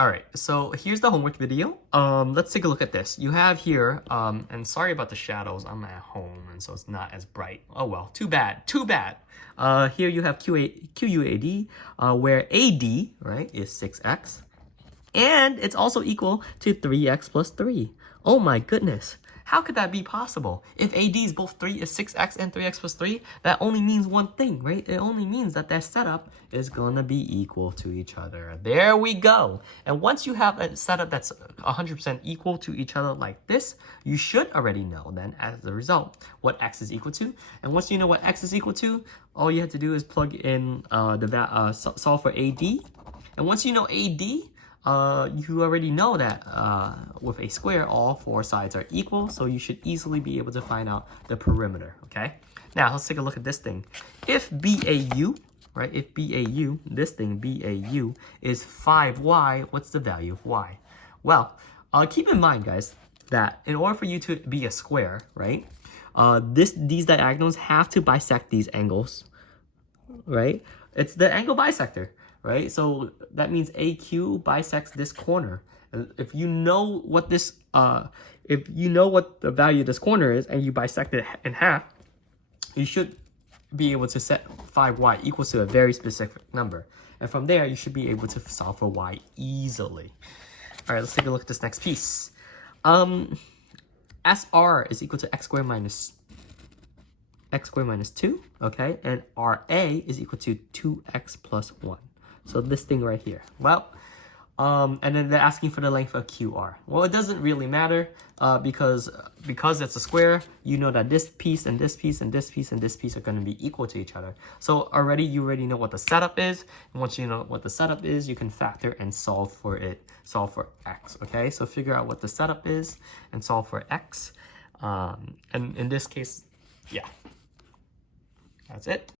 Alright, so here's the homework video. Let's take a look at this. You have here, and sorry about the shadows, I'm at home and so it's not as bright. Oh well, too bad, too bad. Here you have QUAD, where AD, right, is 6x. And it's also equal to 3x plus 3. Oh my goodness. How could that be possible? If AD is both 3 is 6x and 3x plus 3, that only means one thing, right? It only means that their setup is gonna be equal to each other. There we go. And once you have a setup that's 100% equal to each other like this, you should already know then, as a result, what x is equal to. And once you know what x is equal to, all you have to do is plug in solve for AD. And once you know AD, you already know that with a square, all four sides are equal, so you should easily be able to find out the perimeter, okay? Now, let's take a look at this thing. If BAU, right, if BAU, this thing, BAU, is 5y, what's the value of y? Well, keep in mind, guys, that in order for you to be a square, right, these diagonals have to bisect these angles, right? It's the angle bisector. Right, so that means AQ bisects this corner. And if you know what this, if you know what the value of this corner is, and you bisect it in half, you should be able to set 5y equals to a very specific number. And from there, you should be able to solve for y easily. All right, let's take a look at this next piece. SR is equal to x squared minus 2, okay, and RA is equal to 2x plus 1. So this thing right here. Well, and then they're asking for the length of QR. Well, it doesn't really matter because it's a square, you know that this piece and this piece and this piece and this piece are going to be equal to each other. So you already know what the setup is. And once you know what the setup is, you can factor and solve for x, okay? So figure out what the setup is and solve for x. And in this case, yeah, that's it.